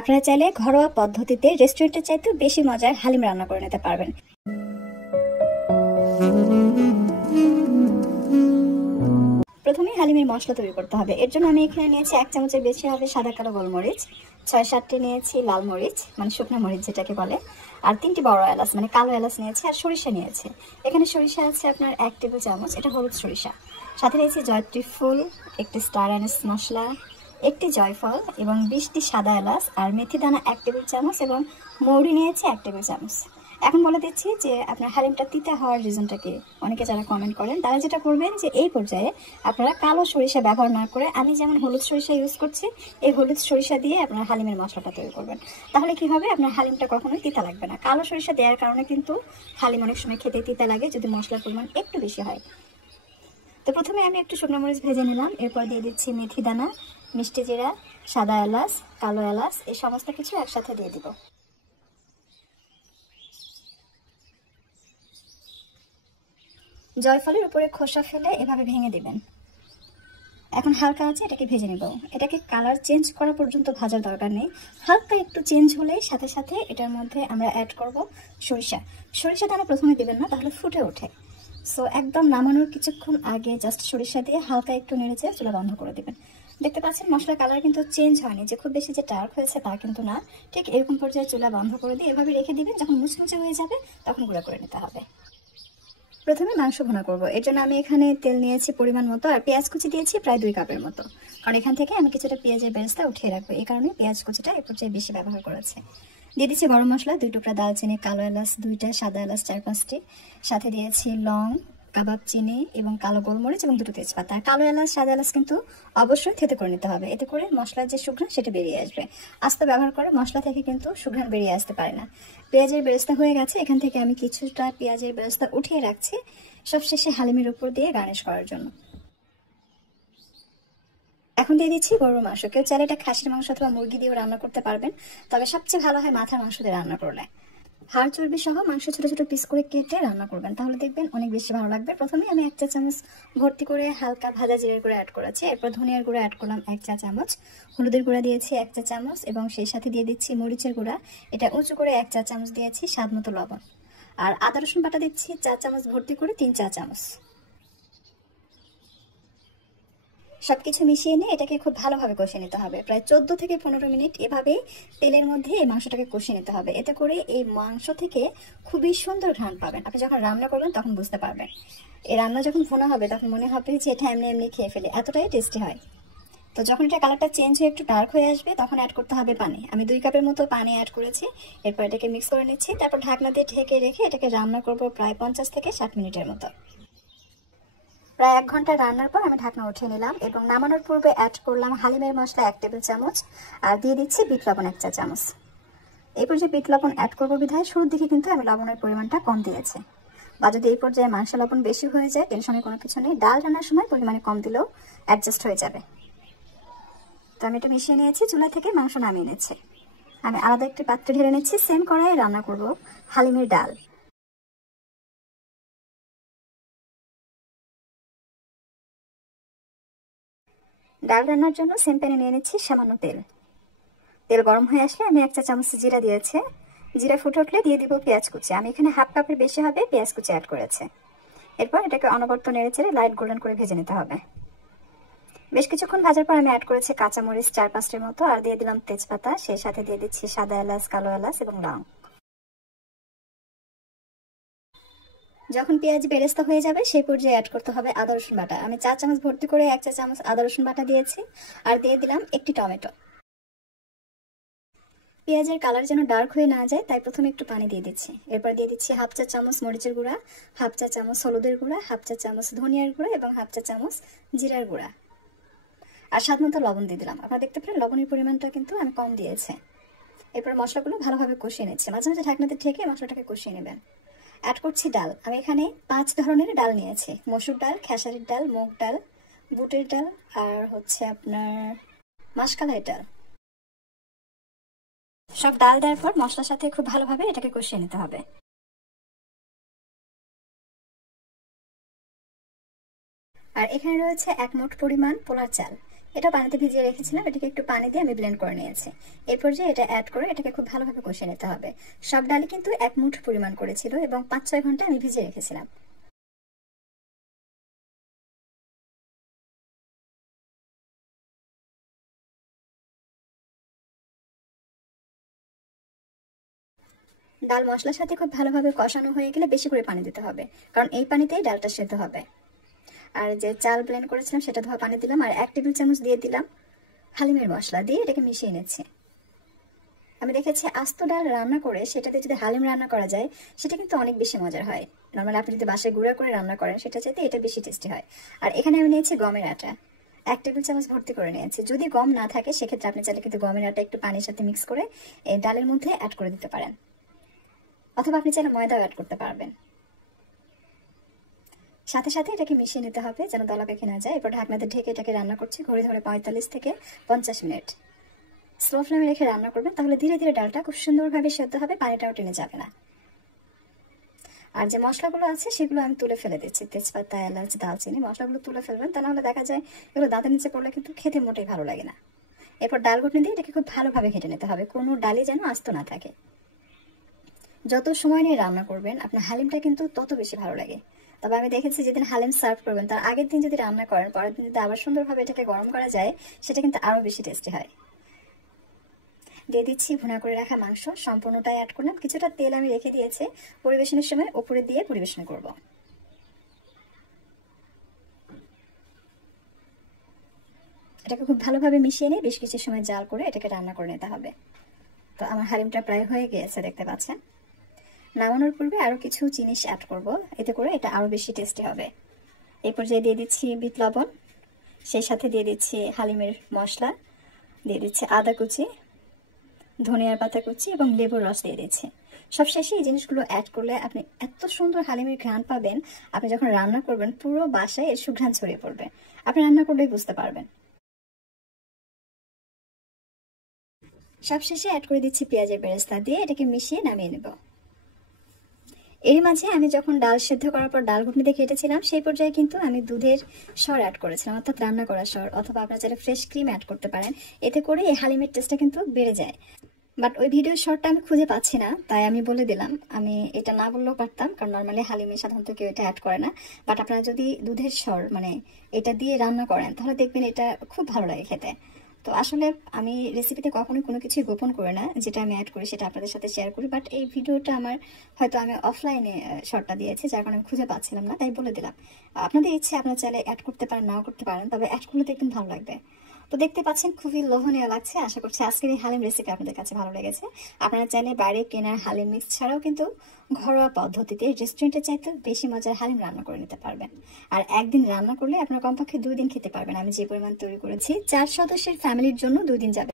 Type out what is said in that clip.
আপনারা চাইলে ঘরোয়া পদ্ধতিতে রেস্টুরেন্টের চাইতেও বেশি মজার হালিম রান্না করে নিতে পারবেন। প্রথমে হালিমের মশলা তৈরি করতে হবে। এর জন্য আমি এখানে নিয়েছি 1 চামচের বেশি হবে সাদা কালো গোলমরিচ, 6-7টি নিয়েছি লাল মরিচ মানে শুকনো মরিচ যেটাকে বলে, আর 3টি বড় এলাচ মানে কালো এলাচ নিয়েছি, আর সরিষা নিয়েছি। এখানে সরিষা আছে আপনার 1 টেবিল চামচ, এটা হলুদ সরিষা। সাথে নিয়েছি জয়ত্রী ফুল, একটি স্টার অ্যানিস মশলা, একটি জয়ফল এবং 20টি সাদা এলাচ, আর মেথি দানা 1 টেবিল চামচ এবং মৌরি নিয়েছি 1 টেবিল চামচ। এখন বলে দিচ্ছি যে আপনার হালিমটা তিতা হওয়ার রিজনটা কি। অনেকে যারা কমেন্ট করেন তারা যেটা করবেন যে এই পর্যায়ে আপনারা কালো সরিষা ব্যবহার না করে আমি যেমন হলুদ সরিষা ইউজ করছি এই হলুদ সরিষা দিয়ে আপনার হালিমের মশলাটা তৈরি করবেন। তাহলে কি হবে, আপনার হালিমটা কখনোই তিতা লাগবে না। কালো সরিষা দেওয়ার কারণে কিন্তু হালিম অনেক সময় খেতে তিতা লাগে যদি মশলার পরিমাণ একটু বেশি হয়। তো প্রথমে আমি একটু শুকনো মরিচ ভেজে নিলাম, এরপর দিয়ে দিচ্ছি মেথি দানা, মিষ্টি জিরা, সাদা এলাচ, কালো এলাচ, এই সমস্ত কিছু একসাথে দিয়ে দিব। জয়ফলের উপরে খোসা ফেলে এভাবে ভেঙে দিবেন। এখন হালকা আছে এটাকে ভেজে নেব। এটাকে কালার চেঞ্জ করা পর্যন্ত ভাজার দরকার নেই, হালকা একটু চেঞ্জ হলেই সাথে সাথে এটার মধ্যে আমরা অ্যাড করব সরিষা। সরিষা দানা প্রথমে দিবেন না, তাহলে ফুটে ওঠে। সো একদম নামানোর কিছুক্ষণ আগে জাস্ট সরিষা দিয়ে হালকা একটু নেড়েচেড়ে চুলা বন্ধ করে দিবেন। দেখতে পাচ্ছেন মশলার কালার কিন্তু চেঞ্জ হয়নি, যে খুব বেশি যে ডার্ক হয়েছে তা কিন্তু না। ঠিক এরকম পর্যায়ে চুলা বন্ধ করে দিয়ে এভাবে রেখে দিবেন, যখন মুচমুচে হয়ে যাবে তখন গুঁড়া করে নিতে হবে। প্রথমে মাংস ভুনা করব, এর জন্য আমি এখানে তেল নিয়েছি পরিমাণ মতো, আর পেঁয়াজ কুচি দিয়েছি প্রায় 2 কাপের মতো, কারণ এখান থেকে আমি কিছুটা পেঁয়াজের বেরেস্তা উঠিয়ে রাখবো, এই কারণে পেঁয়াজ কুচিটা এ পর্যায়ে বেশি ব্যবহার করেছি। দিয়ে দিচ্ছি গরম মশলা 2 টুকরা, দালচিনি, কালো এলাচ 2টা, সাদা এলাচ 4-5টি, সাথে দিয়েছি লং, কাবাব চিনি এবং কালো গোলমরিচ এবং 2টো তেজপাতা। কালো এলাচ সাদা এলাচ কিন্তু অবশ্যই থেতে করে নিতে হবে, এতে করে মশলার যে সুঘ্রাণ সেটা বেরিয়ে আসবে। আস্তে ব্যবহার করে মশলা থেকে কিন্তু সুঘ্রাণ বেরিয়ে আসতে পারে না। পেঁয়াজের বেরেস্তা হয়ে গেছে, এখান থেকে আমি কিছুটা পেঁয়াজের বেরেস্তা উঠিয়ে রাখছি সবশেষে হালিমের উপর দিয়ে গার্নিশ করার জন্য। এখন দিয়ে দিচ্ছি গরুর মাংস। কেউ চাইলে এটা খাসির মাংস অথবা মুরগি দিয়েও রান্না করতে পারবেন, তবে সবচেয়ে ভালো হয় মাথার মাংস দিয়ে রান্না করলে। হাড় চর্বি সহ মাংস ছোট ছোট পিস করে কেটে রান্না করবেন, তাহলে দেখবেন অনেক বেশি ভালো লাগবে। প্রথমে আমি 1 চা চামচ ভর্তি করে হালকা ভাজা জিরার গুঁড়া অ্যাড করেছি, এরপর ধনিয়ার গুঁড়া অ্যাড করলাম 1 চা চামচ, হলুদের গুঁড়া দিয়েছি 1 চা চামচ এবং সেই সাথে দিয়ে দিচ্ছি মরিচের গুঁড়া, এটা উঁচু করে 1 চা চামচ দিয়েছি, স্বাদ মতো লবণ, আর আদা রসুন বাটা দিচ্ছি 4 চামচ ভর্তি করে 3 চা চামচ। সবকিছু মিশিয়ে নিয়ে এটাকে খুব ভালোভাবে কষিয়ে নিতে হবে, প্রায় 14 থেকে 15 মিনিট এভাবে তেলের মধ্যে এই মাংসটাকে কষিয়ে নিতে হবে। এতে করে এই মাংস থেকে খুবই সুন্দর ঘ্রাণ পাবেন। আপনি যখন রান্না করবেন তখন বুঝতে পারবেন, এই রান্না যখন ভুনা হবে তখন মনে হবে যে এটা এমনি এমনি খেয়ে ফেলে, এতটাই টেস্টি হয়। তো যখন এটা কালারটা চেঞ্জ হয়ে একটু ডার্ক হয়ে আসবে তখন অ্যাড করতে হবে পানি। আমি 2 কাপের মতো পানি অ্যাড করেছি, এরপর এটাকে মিক্স করে নিচ্ছি, তারপর ঢাকনা দিয়ে ঢেকে রেখে এটাকে রান্না করব প্রায় 50 থেকে 60 মিনিটের মতো। প্রায় 1 ঘন্টা রান্নার পর আমি ঢাকনা উঠিয়ে নিলাম এবং নামানোর পূর্বে অ্যাড করলাম হালিমের মশলা 1 টেবিল চামচ, আর দিয়ে দিচ্ছি বিট লবণ 1 চা চামচ। এই পর্যায়ে বিট লবণ অ্যাড করবো বিধায় শুরুর দিকে কিন্তু আমি লবণের পরিমাণটা কম দিয়েছি, বা যদি এই পর্যায়ে মাংস লবণ বেশি হয়ে যায় টেনশনের কোনো কিছু নেই, ডাল রান্নার সময় পরিমাণে কম দিলেও অ্যাডজাস্ট হয়ে যাবে। তো আমি এটা মিশিয়ে নিয়েছি, চুলা থেকে মাংস নামিয়ে নিচ্ছি। আমি আলাদা একটি পাত্রে ঢেলে নিচ্ছি, সেম কড়াইয়ে রান্না করব হালিমের ডাল। ডাল রান্নার জন্য সেম প্যানে নিয়ে নিচ্ছি সামান্য তেল। তেল গরম হয়ে আসলে আমি 1 চা চামচ জিরা দিয়েছি, জিরা ফুটে উঠলে দিয়ে দিব পেঁয়াজ কুচি। আমি এখানে হাফ কাপের বেশি হবে পেঁয়াজ কুচি অ্যাড করেছে। এরপর এটাকে অনবরত নেড়েচেড়ে লাইট গোল্ডেন করে ভেজে নিতে হবে। বেশ কিছুক্ষণ ভাজার পর আমি অ্যাড করেছি কাঁচামরিচ 4-5টির মতো, আর দিয়ে দিলাম তেজপাতা, সেই সাথে দিয়ে দিচ্ছি সাদা এলাচ, কালো এলাচ এবং লং। যখন পেঁয়াজ বেরেস্তা হয়ে যাবে সেই পর্যায়ে অ্যাড করতে হবে আদা রসুন বাটা। আমি 4 চামচ ভর্তি করে 1 চা চামচ আদা রসুন বাটা দিয়েছি, আর দিয়ে দিলাম একটি টমেটো। পেঁয়াজের কালার যেন ডার্ক হয়ে না যায় তাই প্রথমে একটু পানি দিয়ে দিচ্ছি, এরপর দিয়ে দিচ্ছি হাফ চা চামচ মরিচের গুঁড়া, হাফ চা চামচ হলুদের গুঁড়া, হাফ চা চামচ ধনিয়ার গুঁড়া এবং হাফ চা চামচ জিরার গুঁড়া, আর স্বাদ মতো লবণ দিয়ে দিলাম। আপনারা দেখতে পারেন লবণের পরিমাণটা কিন্তু আমি কম দিয়েছি। এরপর মশলাগুলো ভালোভাবে কষিয়ে নিচ্ছি, মাঝে মাঝে ঢাকনাতে ঢেকে মশলাটাকে কষিয়ে নেবেন। অ্যাড করছি ডাল। আমি এখানে 5 ধরনের ডাল নিয়েছি, মসুর ডাল, খেসারির ডাল, মুগ ডাল, বুটের ডাল, আর হচ্ছে আপনার মাসকলাই ডাল। সব ডাল দেওয়ার পর মশলার সাথে খুব ভালোভাবে এটাকে কষিয়ে নিতে হবে। আর এখানে রয়েছে 1 মুঠ পরিমাণ পোলার চাল। এটা পানিতে ভিজিয়ে রেখেছিলাম, এটাকে একটু পানি দিয়ে আমি ব্লেন্ড করে নিয়েছি। এরপর যে এটা অ্যাড করে এটাকে খুব ভালোভাবে কষিয়ে নিতে হবে। সব ডালই কিন্তু 1 মুঠ পরিমাণ করেছিল এবং 5-6 ঘন্টা আমি ভিজিয়ে রেখেছিলাম। ডাল মশলার সাথে খুব ভালোভাবে কষানো হয়ে গেলে বেশি করে পানি দিতে হবে, কারণ এই পানিতেই ডালটা সেদ্ধ হবে। আর যে চাল ব্লেন্ড করেছিলাম সেটা ধোয়া পানি দিলাম, আর 1 টেবিল চামচ দিয়ে দিলাম হালিমের মশলা, দিয়ে এটাকে মিশিয়ে নিচ্ছি। আমি দেখেছি আস্ত ডাল রান্না করে সেটাতে যদি হালিম রান্না করা যায় সেটা কিন্তু অনেক বেশি মজার হয়। নর্মালি আপনি যদি বাসায় গুঁড়া করে রান্না করেন সেটা চাইতে এটা বেশি টেস্টি হয়। আর এখানে আমি নিয়েছি গমের আটা, 1 টেবিল চামচ ভর্তি করে নিয়েছি। যদি গম না থাকে সেক্ষেত্রে আপনি চাইলে কিন্তু গমের আটা একটু পানির সাথে মিক্স করে এই ডালের মধ্যে অ্যাড করে দিতে পারেন, অথবা আপনি চাইলে ময়দাও অ্যাড করতে পারবেন। সাথে সাথে এটাকে মিশিয়ে নিতে হবে যেন দলা পেকে না যায়। এরপর ঢাকনাতে ঢেকে এটাকে রান্না করছি ঘড়ি ধরে 45 থেকে 50 মিনিট। স্লো ফ্লেমে রেখে রান্না করবেন, তাহলে ধীরে ধীরে ডালটা খুব সুন্দরভাবে সেদ্ধ হবে, পানিটাও টেনে যাবে না। আর যে মশলাগুলো আছে সেগুলো আমি তুলে ফেলে দিচ্ছি, তেজপাতা, এলাচ, দালচিনি, মশলাগুলো তুলে ফেলবেন, তা নাহলে দেখা যায় এগুলো দাঁতের নিচে পড়লে কিন্তু খেতে মোটেই ভালো লাগে না। এরপর ডাল ঘুটনি দিয়ে এটাকে খুব ভালোভাবে ঘেটে নিতে হবে, কোনো ডালই যেন আস্ত না থাকে। যত সময় নিয়ে রান্না করবেন আপনার হালিমটা কিন্তু তত বেশি ভালো লাগে। তবে আমি দেখেছি যেদিন হালিম সার্ভ করবেন তার আগের দিন যদি রান্না করেন, পরের দিন যদি আবার সুন্দরভাবে এটাকে গরম করা যায় সেটা কিন্তু আরো বেশি টেস্টি হয়। দিয়ে দিচ্ছি ভুনা করে রাখা মাংস, সম্পূর্ণটাই অ্যাড করলাম। কিছুটা তেল আমি রেখে দিয়েছি, পরিবেশনের সময় উপরে দিয়ে পরিবেশন করব। এটাকে খুব ভালোভাবে মিশিয়ে নিয়ে বেশ কিছু সময় জাল করে এটাকে রান্না করে নিতে হবে। তো আমার হালিমটা প্রায় হয়ে গিয়েছে দেখতে পাচ্ছেন। নামানোর পূর্বে আরো কিছু জিনিস অ্যাড করব, এতে করে এটা আরো বেশি টেস্টি হবে। এই পর্যায়ে দিয়ে দিচ্ছি বিট লবণ, সেই সাথে দিয়ে দিচ্ছি হালিমের মশলা, দিয়ে দিচ্ছি আদা কুচি, ধনিয়ার পাতা কুচি এবং লেবুর রস দিয়ে দিচ্ছি। সবশেষে এই জিনিসগুলো অ্যাড করলে আপনি এত সুন্দর হালিমের ঘ্রাণ পাবেন, আপনি যখন রান্না করবেন পুরো বাসায় এর সুঘ্রাণ ছড়িয়ে পড়বে, আপনি রান্না করলেই বুঝতে পারবেন। সবশেষে অ্যাড করে দিচ্ছি পেঁয়াজের বেরেস্তা, দিয়ে এটাকে মিশিয়ে নামিয়ে নেব। এর মাঝে আমি যখন ডাল সেদ্ধ করার পর ডাল ঘুটনি দিয়ে কেটেছিলাম সেই পর্যায়ে কিন্তু আমি দুধের সর অ্যাড করেছিলাম, অর্থাৎ রান্না করা সর, অথবা আপনারা চাইলে ফ্রেশ ক্রিম অ্যাড করতে পারেন। এতে করে এই হালিমের টেস্টটা কিন্তু বেড়ে যায়। বাট ওই ভিডিওর শর্টটা আমি খুঁজে পাচ্ছি না, তাই আমি বলে দিলাম। আমি এটা না বললেও পারতাম, কারণ নর্মালি হালিমে সাধারণত কেউ এটা অ্যাড করে না। বাট আপনারা যদি দুধের সর মানে এটা দিয়ে রান্না করেন তাহলে দেখবেন এটা খুব ভালো লাগে খেতে। তো আসলে আমি রেসিপিতে কখনোই কোনো কিছুই গোপন করি না, যেটা আমি অ্যাড করি সেটা আপনাদের সাথে শেয়ার করি। বাট এই ভিডিওটা আমার হয়তো আমি অফলাইনে শর্টটা দিয়েছি, যার কারণে আমি খুঁজে পাচ্ছিলাম না, তাই বলে দিলাম। আপনাদের ইচ্ছে আপনারা চাইলে অ্যাড করতে পারেন, নাও করতে পারেন, তবে অ্যাড করলে দেখবেন ভালো লাগবে। তো দেখতে পাচ্ছেন খুবই লোভনীয় লাগছে। আশা করছি আজকের এই হালিম রেসিপি আপনাদের কাছে ভালো লেগেছে। আপনারা চাইলে বাইরে কেনার হালিম মিক্স ছাড়াও কিন্তু ঘরোয়া পদ্ধতিতে রেস্টুরেন্টের চাইতে বেশি মজার হালিম রান্না করে নিতে পারবেন। আর একদিন রান্না করলে আপনারা কমপক্ষে 2 দিন খেতে পারবেন। আমি যে পরিমাণ তৈরি করেছি 4 সদস্যের ফ্যামিলির জন্য 2 দিন যাবে।